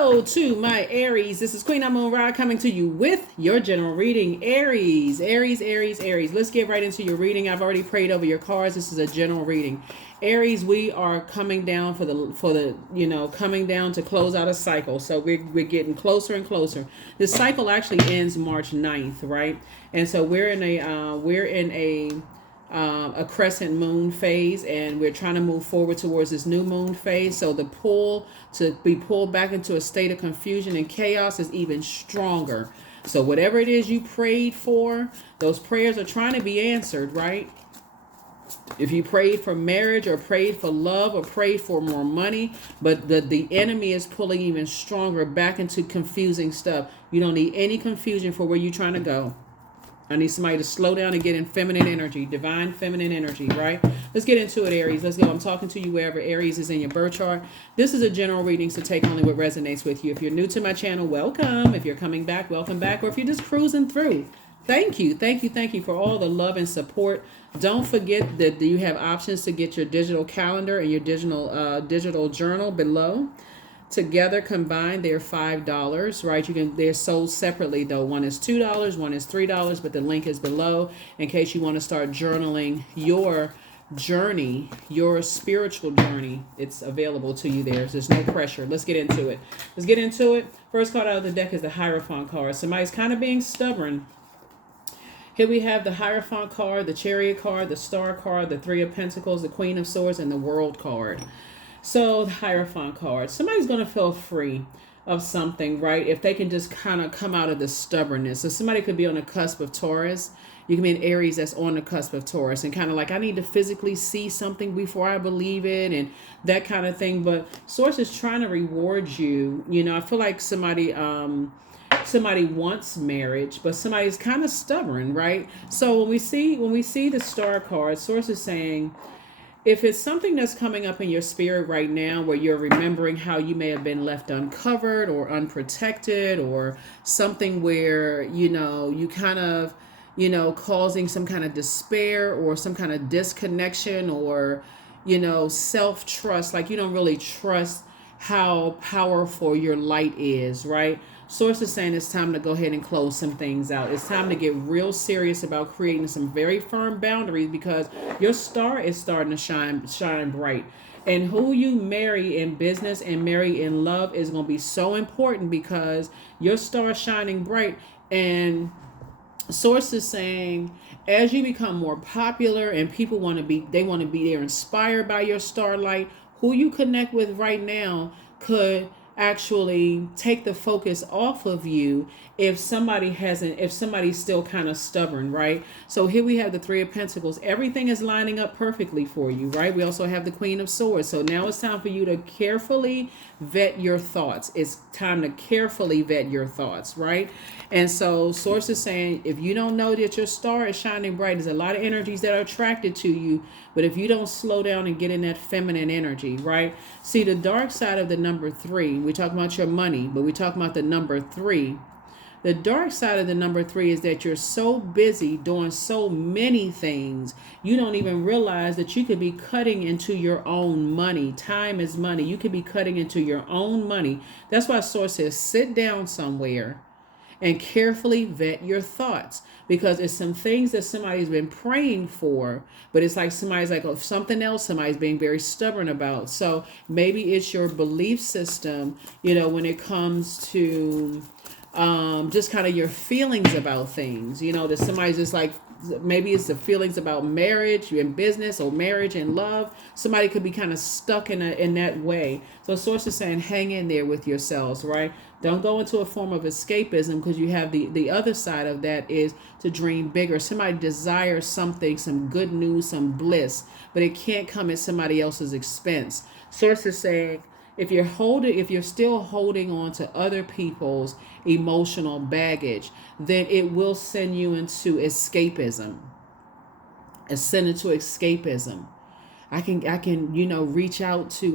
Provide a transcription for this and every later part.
Hello to my Aries. This is Queen Amun Ra coming to you with your general reading. Aries, Aries, Aries, Aries. Let's get right into your reading. I've already prayed over your cards. This is a general reading. Aries, we are coming down coming down to close out a cycle. So we're getting closer and closer. This cycle actually ends March 9th, right? And so we're in a crescent moon phase, and we're trying to move forward towards this new moon phase. So the pull to be pulled back into a state of confusion and chaos is even stronger. So whatever it is you prayed for, those prayers are trying to be answered, right? If you prayed for marriage or prayed for love or prayed for more money, but the enemy is pulling even stronger back into confusing stuff. You don't need any confusion for where you're trying to go. I need somebody to slow down and get in feminine energy, divine feminine energy, right? Let's get into it, Aries. Let's go. I'm talking to you wherever Aries is in your birth chart. This is a general reading, so take only what resonates with you. If you're new to my channel, welcome. If you're coming back, welcome back. Or if you're just cruising through, thank you. Thank you. Thank you for all the love and support. Don't forget that you have options to get your digital calendar and your digital journal below. Together combined, they're $5, right? They're sold separately though. One is $2, one is $3, but the link is below in case you want to start journaling your journey, your spiritual journey. It's available to you there. There's no pressure. Let's get into it. First card out of the deck is the Hierophant card. Somebody's kind of being stubborn. Here we have the Hierophant card, the Chariot card, the Star card, the Three of Pentacles, the Queen of Swords, and the World card. So the Hierophant card, somebody's going to feel free of something, right? If they can just kind of come out of the stubbornness. So somebody could be on the cusp of Taurus. You can be an Aries that's on the cusp of Taurus and kind of like, I need to physically see something before I believe it and that kind of thing. But Source is trying to reward you. You know, I feel like somebody wants marriage, but somebody's kind of stubborn, right? So when we see the Star card, Source is saying, if it's something that's coming up in your spirit right now where you're remembering how you may have been left uncovered or unprotected, or something where, you kind of, causing some kind of despair or some kind of disconnection or, self-trust, like you don't really trust how powerful your light is, right? Source is saying it's time to go ahead and close some things out. It's time to get real serious about creating some very firm boundaries because your star is starting to shine bright. And who you marry in business and marry in love is going to be so important because your star is shining bright. And Source is saying as you become more popular and people they're inspired by your starlight, who you connect with right now could actually take the focus off of you if somebody's still kind of stubborn, right? So here we have the Three of Pentacles. Everything is lining up perfectly for you, right? We also have the Queen of Swords. So now it's time for you to carefully vet your thoughts. It's time to carefully vet your thoughts, right? And so Source is saying, if you don't know that your star is shining bright, there's a lot of energies that are attracted to you. But if you don't slow down and get in that feminine energy, right? See, the dark side of the number 3, we talk about your money, but we talk about the number 3. The dark side of the number 3 is that you're so busy doing so many things, you don't even realize that you could be cutting into your own money. Time is money. You could be cutting into your own money. That's why Source says sit down somewhere and carefully vet your thoughts, because it's some things that somebody's been praying for, but it's like somebody's like, oh, something else somebody's being very stubborn about. So maybe it's your belief system, when it comes to just kind of your feelings about things, that somebody's just like, maybe it's the feelings about marriage in business or marriage and love. Somebody could be kind of stuck in that way. So Source is saying, hang in there with yourselves, right? Don't go into a form of escapism, because you have the other side of that is to dream bigger. Somebody desires something, some good news, some bliss, but it can't come at somebody else's expense. Source is saying, if you're still holding on to other people's emotional baggage, then it will send you into escapism. I can, you know,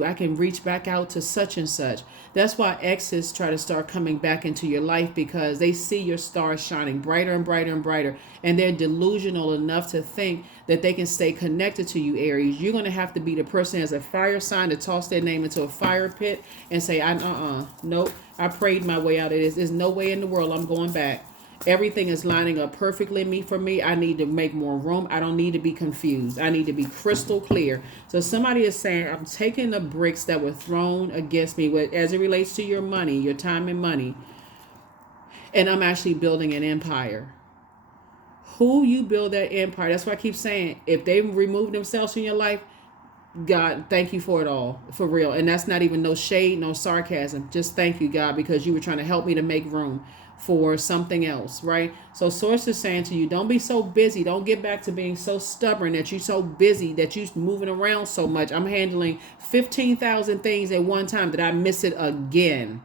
I can reach back out to such and such. That's why exes try to start coming back into your life, because they see your stars shining brighter and brighter and brighter. And they're delusional enough to think that they can stay connected to you, Aries. You're going to have to be the person as a fire sign to toss their name into a fire pit and say, nope, I prayed my way out of this. There's no way in the world I'm going back. Everything is lining up perfectly for me. I need to make more room. I don't need to be confused. I need to be crystal clear. So somebody is saying, I'm taking the bricks that were thrown against me as it relates to your money, your time and money, and I'm actually building an empire. Who you build that empire? That's why I keep saying, if they remove themselves from your life, God, thank you for it all, for real. And that's not even no shade, no sarcasm. Just thank you, God, because you were trying to help me to make room for something else, right? So Source is saying to you, don't be so busy. Don't get back to being so stubborn that you're so busy, that you're moving around so much. I'm handling 15,000 things at one time. Did I miss it again?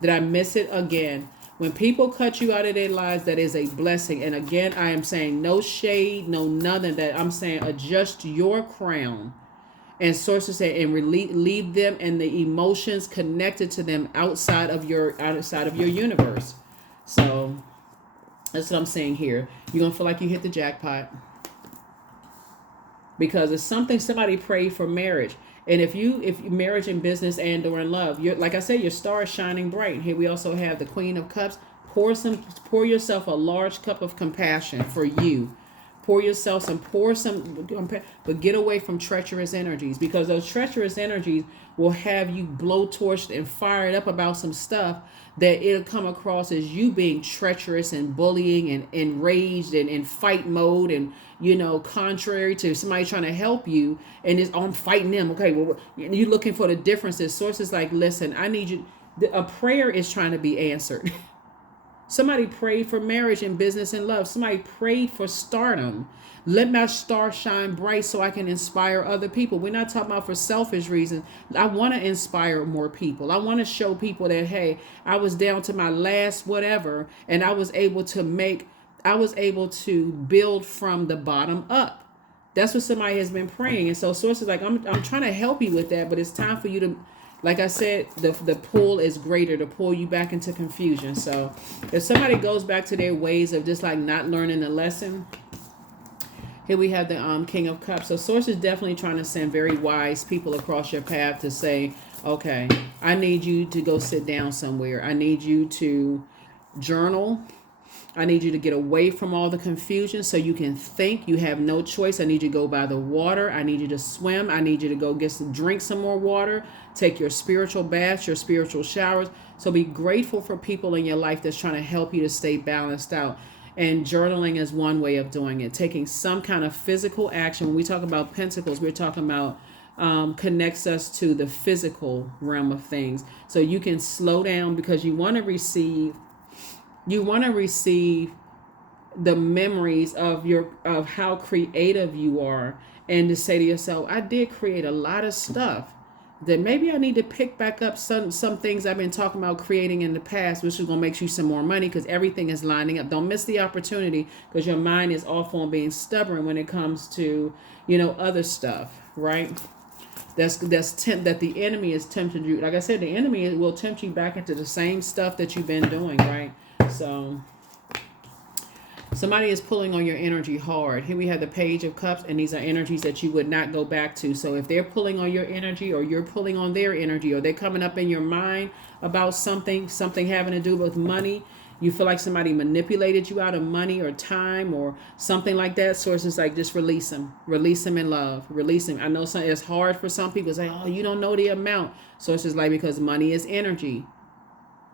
Did I miss it again? When people cut you out of their lives, that is a blessing. And again, I am saying no shade, no nothing. That I'm saying adjust your crown. And Sources say, and leave them and the emotions connected to them outside of your universe. So that's what I'm saying here. You're gonna feel like you hit the jackpot, because it's something somebody prayed for marriage. And if you marriage in business and or in love, you're, like I said, your star is shining bright. Here we also have the Queen of Cups. Pour yourself a large cup of compassion for you. Pour some, but get away from treacherous energies, because those treacherous energies will have you blowtorched and fired up about some stuff that it'll come across as you being treacherous and bullying and enraged and in fight mode, and, you know, contrary to somebody trying to help you, and it's, oh, I'm fighting them. Okay, well, you're looking for the differences. Sources like, listen, I need you. A prayer is trying to be answered. Somebody prayed for marriage and business and love. Somebody prayed for stardom. Let my star shine bright so I can inspire other people. We're not talking about for selfish reasons. I want to inspire more people. I want to show people that, hey, I was down to my last whatever, and I was able to build from the bottom up. That's what somebody has been praying. And so Sources like, I'm trying to help you with that, but it's time for you to, like I said, the pull is greater to pull you back into confusion. So if somebody goes back to their ways of just like not learning the lesson, here we have the King of Cups. So Source is definitely trying to send very wise people across your path to say, okay, I need you to go sit down somewhere. I need you to journal. I need you to get away from all the confusion so you can think. You have no choice. I need you to go by the water. I need you to swim. I need you to go drink some more water. Take your spiritual baths, your spiritual showers. So be grateful for people in your life that's trying to help you to stay balanced out. And journaling is one way of doing it. Taking some kind of physical action. When we talk about pentacles, we're talking about connects us to the physical realm of things. So you can slow down, because you want to receive the memories of how creative you are, and to say to yourself, I did create a lot of stuff that maybe I need to pick back up some things I've been talking about creating in the past, which is going to make you some more money, because everything is lining up. Don't miss the opportunity, because your mind is off on being stubborn when it comes to, you know, other stuff, right? That the enemy is tempting you. Like I said, the enemy will tempt you back into the same stuff that you've been doing, right? So somebody is pulling on your energy hard. Here we have the Page of Cups, and these are energies that you would not go back to. So if they're pulling on your energy, or you're pulling on their energy, or they're coming up in your mind about something having to do with money, you feel like somebody manipulated you out of money or time or something like that, Sources like, just release them in love, release them. I know it's hard for some people to say, oh, you don't know the amount. Sources like, because money is energy.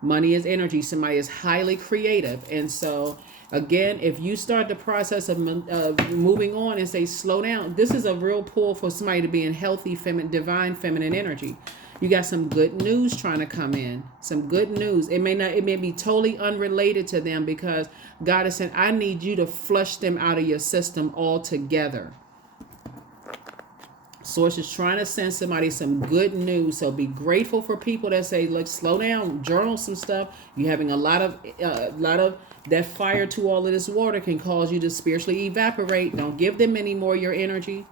Money is energy. Somebody is highly creative. And so, again, if you start the process of moving on and say, slow down, this is a real pull for somebody to be in healthy, divine feminine energy. You got some good news trying to come in. Some good news. It may be totally unrelated to them, because God is saying, I need you to flush them out of your system altogether. Source is trying to send somebody some good news. So be grateful for people that say, look, slow down, journal some stuff. You're having a lot of that fire to all of this water can cause you to spiritually evaporate. Don't give them any more your energy.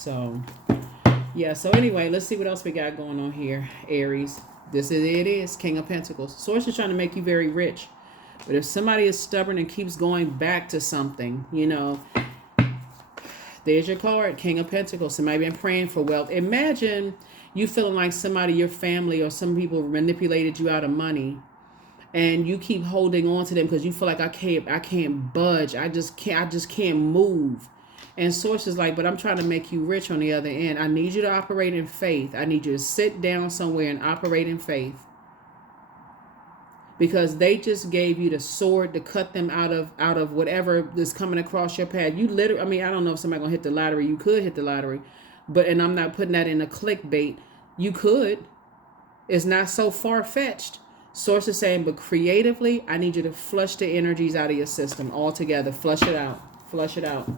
So yeah, so anyway, let's see what else we got going on here, Aries. It is King of Pentacles. Source is trying to make you very rich. But if somebody is stubborn and keeps going back to something, there's your card, King of Pentacles. Somebody been praying for wealth. Imagine you feeling like somebody, your family or some people manipulated you out of money, and you keep holding on to them because you feel like I can't budge. I just can't move. And Source is like, but I'm trying to make you rich on the other end. I need you to operate in faith. I need you to sit down somewhere and operate in faith. Because they just gave you the sword to cut them out of whatever is coming across your path. You literally, I mean, I don't know if somebody gonna hit the lottery. You could hit the lottery, and I'm not putting that in a clickbait. You could. It's not so far-fetched. Source is saying, but creatively, I need you to flush the energies out of your system altogether. Flush it out. Flush it out.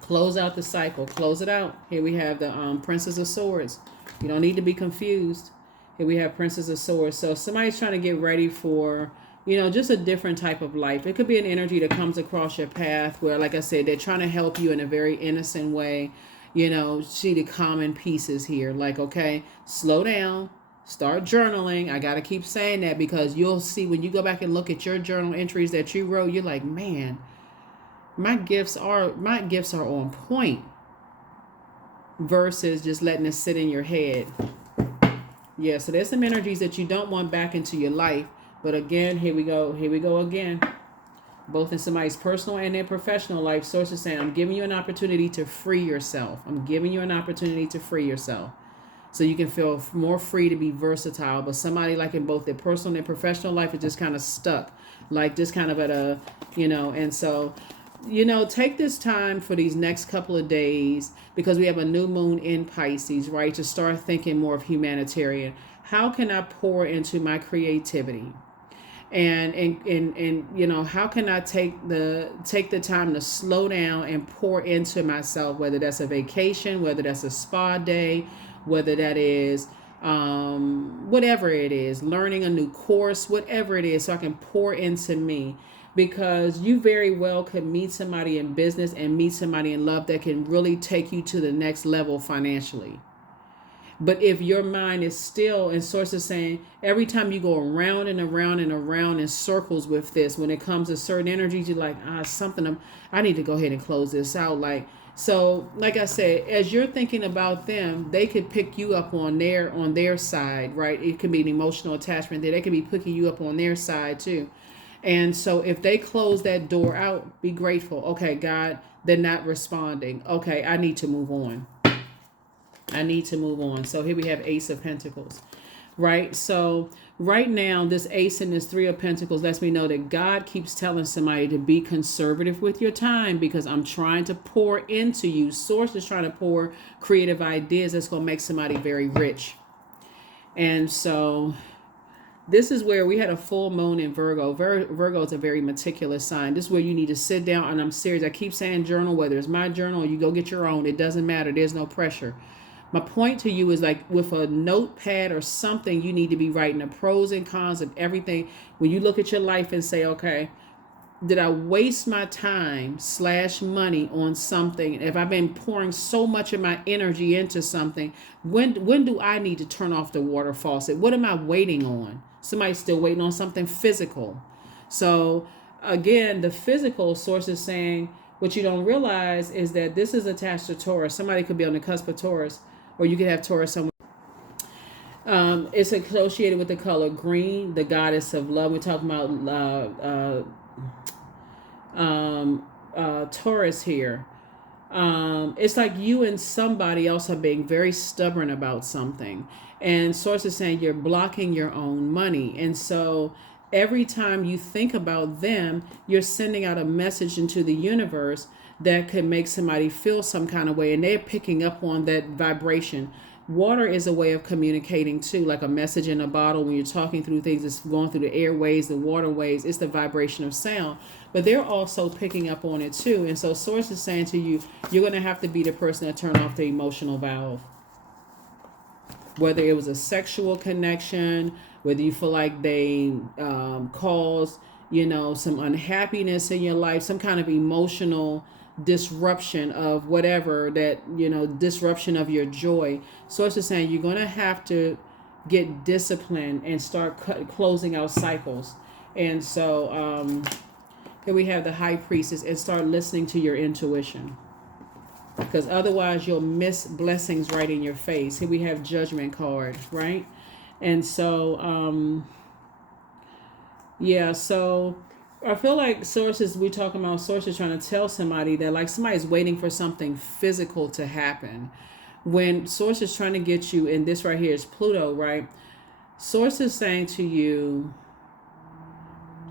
Close out the cycle. Close it out. Here we have the Princess of Swords. You don't need to be confused. Here we have Princess of Swords. So somebody's trying to get ready for, just a different type of life. It could be an energy that comes across your path where, like I said, they're trying to help you in a very innocent way. See the common pieces here. Like, okay, slow down. Start journaling. I got to keep saying that because you'll see when you go back and look at your journal entries that you wrote, you're like, man, my gifts are on point versus just letting it sit in your head. Yeah, so there's some energies that you don't want back into your life. But again, here we go again. Both in somebody's personal and their professional life, Source is saying, I'm giving you an opportunity to free yourself. I'm giving you an opportunity to free yourself. So you can feel more free to be versatile. But somebody like in both their personal and their professional life is just kind of stuck. Like just kind of at a, and so... take this time for these next couple of days because we have a new moon in Pisces, right? To start thinking more of humanitarian. How can I pour into my creativity? And how can I take the time to slow down and pour into myself, whether that's a vacation, whether that's a spa day, whether that is whatever it is, learning a new course, whatever it is, so I can pour into me. Because you very well could meet somebody in business and meet somebody in love that can really take you to the next level financially. But if your mind is still, and Source is saying, every time you go around and around and around in circles with this, when it comes to certain energies, you're like, I need to go ahead and close this out. So like I said, as you're thinking about them, they could pick you up on their side, right? It could be an emotional attachment there. They could be picking you up on their side too. And so if they close that door out, be grateful. Okay, God, they're not responding. Okay, I need to move on. So here we have Ace of Pentacles, right? So right now, this Ace and this Three of Pentacles lets me know that God keeps telling somebody to be conservative with your time because I'm trying to pour into you. Source is trying to pour creative ideas that's going to make somebody very rich. And so... this is where we had a full moon in Virgo. Virgo is a very meticulous sign. This is where you need to sit down, and I'm serious. I keep saying journal, whether it's my journal or you go get your own. It doesn't matter. There's no pressure. My point to you is like with a notepad or something, you need to be writing the pros and cons of everything. When you look at your life and say, okay, did I waste my time / money on something? If I've been pouring so much of my energy into something, when do I need to turn off the water faucet? What am I waiting on? Somebody's still waiting on something physical. So again, the physical Source is saying, what you don't realize is that this is attached to Taurus. Somebody could be on the cusp of Taurus, or you could have Taurus somewhere. It's associated with the color green, the goddess of love. We're talking about Taurus here. It's like you and somebody else are being very stubborn about something, and Source is saying you're blocking your own money. And so every time you think about them, you're sending out a message into the universe that could make somebody feel some kind of way, and they're picking up on that vibration. Water is a way of communicating too, like a message in a bottle. When you're talking through things, it's going through the airways, the waterways. It's the vibration of sound, but they're also picking up on it too. And so Source is saying to you, you're going to have to be the person that turn off the emotional valve. Whether it was a sexual connection, whether you feel like they caused, some unhappiness in your life, some kind of emotional disruption of whatever that, disruption of your joy. Source is saying you're going to have to get disciplined and start closing out cycles. And so here we have the high priestess, and start listening to your intuition, because otherwise you'll miss blessings right in your face. Here we have judgment card, right? And so so I feel like we're talking about sources trying to tell somebody that, like, somebody's waiting for something physical to happen. When source is trying to get you, and this right here is Pluto, right? Source is saying to you,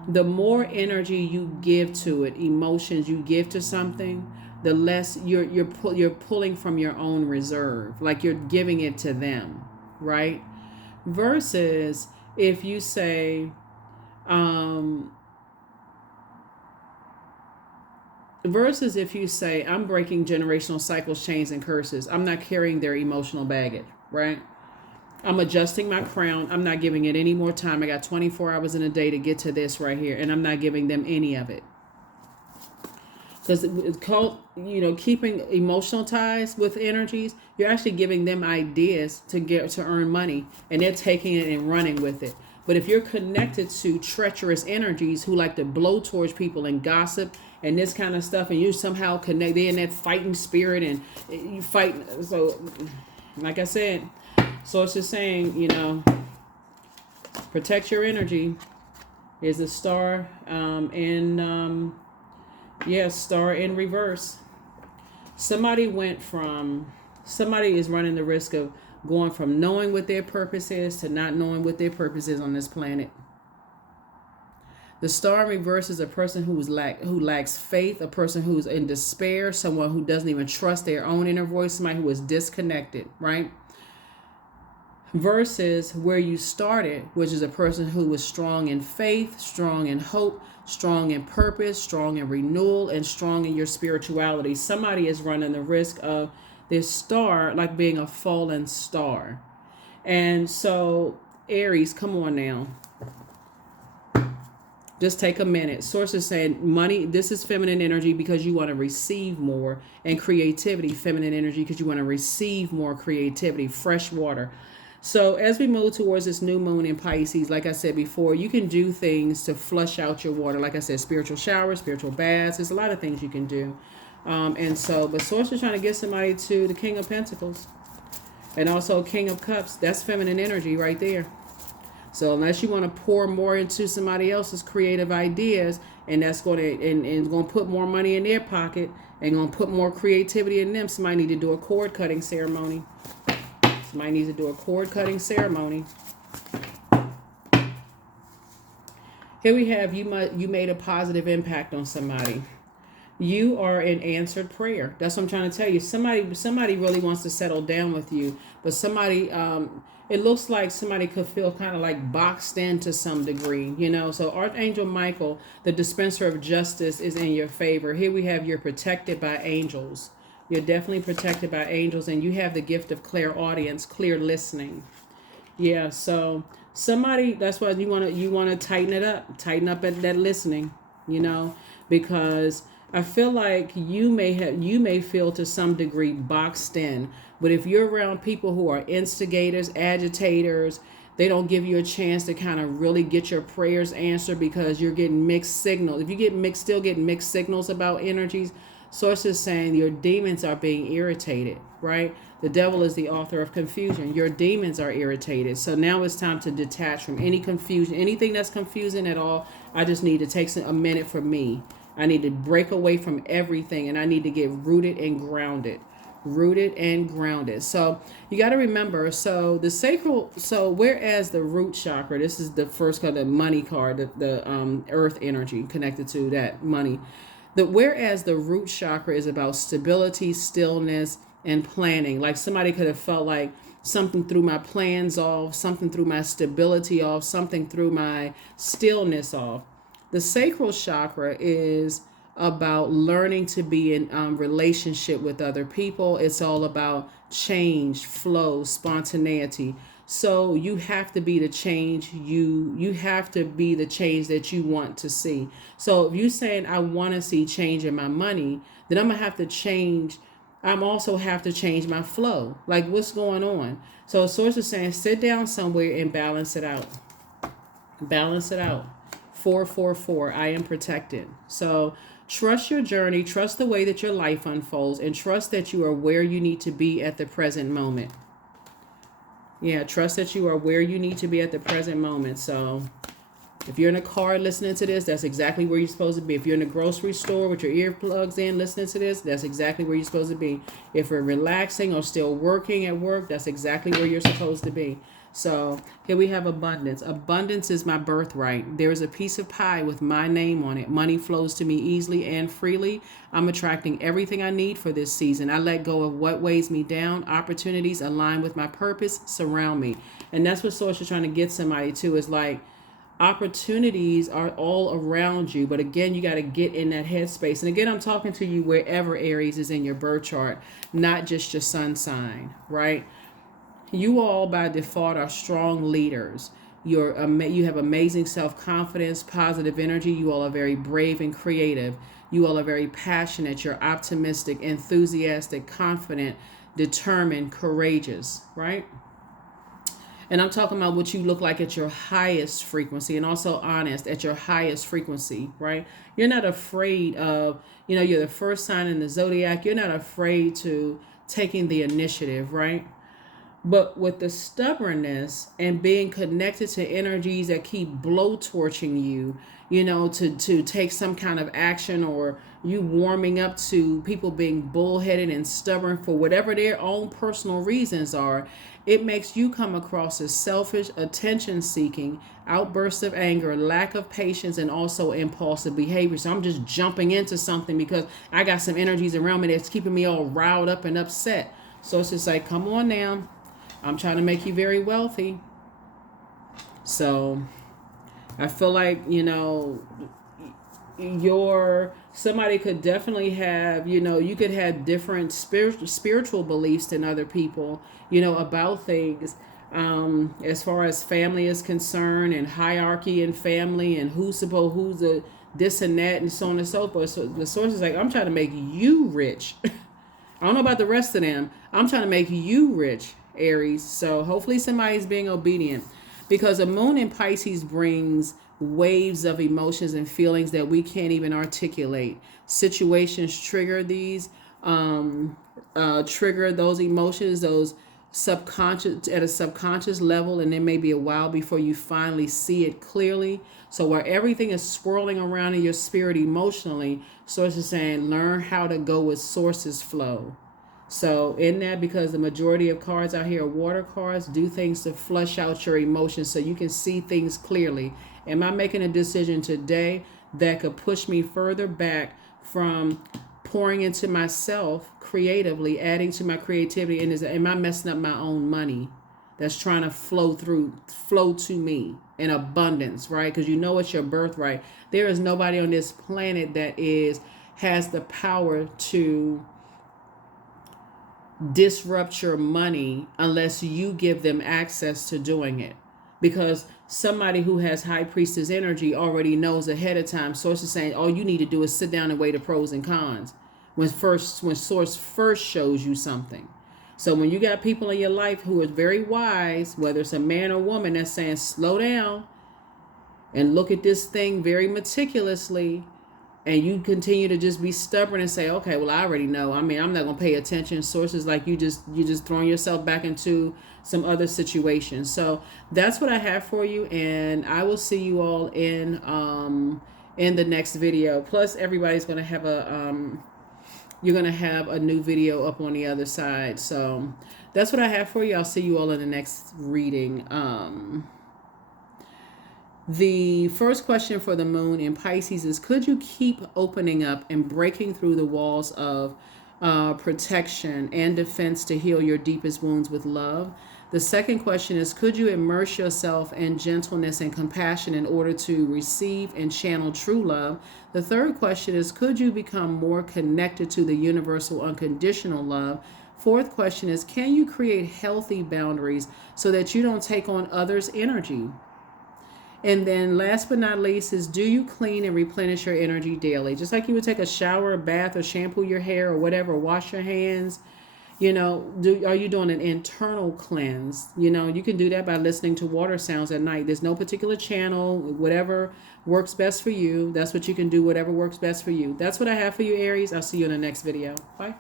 the more energy you give to it, emotions you give to something, the less you're pulling from your own reserve, like you're giving it to them, right? Versus if you say, I'm breaking generational cycles, chains, and curses. I'm not carrying their emotional baggage, right? I'm adjusting my crown. I'm not giving it any more time. I got 24 hours in a day to get to this right here, and I'm not giving them any of it. Because it's called, keeping emotional ties with energies, you're actually giving them ideas to earn money, and they're taking it and running with it. But if you're connected to treacherous energies who like to blow towards people and gossip and this kind of stuff, and you somehow connect, they're in that fighting spirit, and you fight. So, like I said, so it's just saying, protect your energy. Is a star, star in reverse. Somebody is running the risk of going from knowing what their purpose is to not knowing what their purpose is on this planet. The star in reverse is a person who lacks faith, a person who's in despair, someone who doesn't even trust their own inner voice, somebody who is disconnected, right? Versus where you started, which is a person who was strong in faith, strong in hope, strong in purpose, strong in renewal, and strong in your spirituality. Somebody is running the risk of this star like being a fallen star. And so, Aries, come on now. Just take a minute. Source is saying money, this is feminine energy because you want to receive more, and creativity, feminine energy because you want to receive more creativity, fresh water. So as we move towards this new moon in Pisces, like I said before, you can do things to flush out your water. Like I said, spiritual showers, spiritual baths. There's a lot of things you can do. But Source is trying to get somebody to the King of Pentacles. And also King of Cups. That's feminine energy right there. So unless you want to pour more into somebody else's creative ideas, and that's going to put more money in their pocket and going to put more creativity in them, somebody need to do a cord cutting ceremony. Somebody needs to do a cord cutting ceremony. Here we have you made a positive impact on somebody. You are an answered prayer. That's what I'm trying to tell you. Somebody really wants to settle down with you, but somebody it looks like somebody could feel kind of like boxed in to some degree, So Archangel Michael, the dispenser of justice, is in your favor. Here we have you're protected by angels. You're definitely protected by angels, and you have the gift of clairaudience, clear listening. Yeah, so somebody, that's why you want to tighten up at that listening, because I feel like you may feel to some degree boxed in, but if you're around people who are instigators, agitators, they don't give you a chance to kind of really get your prayers answered because you're getting mixed signals. If you still get mixed signals about energies, Sources saying your demons are being irritated, right? The devil is the author of confusion. Your demons are irritated. So now it's time to detach from any confusion, anything that's confusing at all. I just need to take a minute for me. I need to break away from everything, and I need to get rooted and grounded. Rooted and grounded. So you got to remember, so the sacral, so whereas the root chakra, this is the first card, the money card, the earth energy connected to that money. Whereas the root chakra is about stability, stillness, and planning. Like somebody could have felt like something threw my plans off, something threw my stability off, something threw my stillness off. The sacral chakra is about learning to be in relationship with other people. It's all about change, flow, spontaneity. So you have to be the change you have to be the change that you want to see. So if you're saying I want to see change in my money, then I'm gonna have to change. I'm also have to change my flow. Like, what's going on? So source is saying sit down somewhere and balance it out. Balance it out. 444. I am protected. So trust your journey, trust the way that your life unfolds, and trust that you are where you need to be at the present moment. Yeah, trust that you are where you need to be at the present moment. So if you're in a car listening to this, that's exactly where you're supposed to be. If you're in a grocery store with your earplugs in listening to this, that's exactly where you're supposed to be. If you're relaxing or still working at work, that's exactly where you're supposed to be. So here we have abundance. Abundance is my birthright. There is a piece of pie with my name on it. Money flows to me easily and freely. I'm attracting everything I need for this season. I let go of what weighs me down. Opportunities align with my purpose surround me. And that's what Source is trying to get somebody to, is like, opportunities are all around you, but again, you got to get in that headspace. And again, I'm talking to you wherever Aries is in your birth chart, not just your sun sign, right? You all by default are strong leaders. You have amazing self-confidence, positive energy. You all are very brave and creative. You all are very passionate. You're optimistic, enthusiastic, confident, determined, courageous, right? And I'm talking about what you look like at your highest frequency, and also honest at your highest frequency, right? You're not afraid of, you're the first sign in the Zodiac. You're not afraid to taking the initiative, right? But with the stubbornness and being connected to energies that keep blowtorching you, to take some kind of action, or you warming up to people being bullheaded and stubborn for whatever their own personal reasons are, it makes you come across as selfish, attention-seeking, outbursts of anger, lack of patience, and also impulsive behavior. So I'm just jumping into something because I got some energies around me that's keeping me all riled up and upset. So it's just like, come on now. I'm trying to make you very wealthy. So I feel like, somebody could definitely have, you could have different spiritual beliefs than other people, about things, as far as family is concerned, and hierarchy in family, and who's a this and that, and so on and so forth. So the source is like, I'm trying to make you rich. I don't know about the rest of them. I'm trying to make you rich, Aries. So hopefully somebody's being obedient, because a moon in Pisces brings waves of emotions and feelings that we can't even articulate. Situations trigger these, trigger those emotions, those subconscious, at a subconscious level, and it may be a while before you finally see it clearly. So where everything is swirling around in your spirit emotionally, Source is saying learn how to go with Source's flow. So in that, because the majority of cards out here are water cards, do things to flush out your emotions so you can see things clearly. Am I making a decision today that could push me further back from pouring into myself creatively, adding to my creativity? And am I messing up my own money that's trying to flow to me in abundance, right? Because it's your birthright. There is nobody on this planet that has the power to disrupt your money unless you give them access to doing it. Because somebody who has high priestess energy already knows ahead of time. Source is saying all you need to do is sit down and weigh the pros and cons when Source first shows you something. So when you got people in your life who are very wise, whether it's a man or woman, that's saying slow down and look at this thing very meticulously, and you continue to just be stubborn and say, okay, well, I already know. I mean, I'm not going to pay attention. Sources like you just throwing yourself back into some other situations. So that's what I have for you. And I will see you all in the next video. Plus, everybody's going to have you're going to have a new video up on the other side. So that's what I have for you. I'll see you all in the next reading. The first question for the moon in Pisces is, could you keep opening up and breaking through the walls of protection and defense to heal your deepest wounds with love? The second question is, could you immerse yourself in gentleness and compassion in order to receive and channel true love? The third question is, could you become more connected to the universal unconditional love Fourth question is, can you create healthy boundaries so that you don't take on others' energy? And then last but not least is, do you clean and replenish your energy daily? Just like you would take a shower, a bath, or shampoo your hair or whatever, wash your hands. Are you doing an internal cleanse? You can do that by listening to water sounds at night. There's no particular channel, whatever works best for you. That's what you can do, whatever works best for you. That's what I have for you, Aries. I'll see you in the next video. Bye.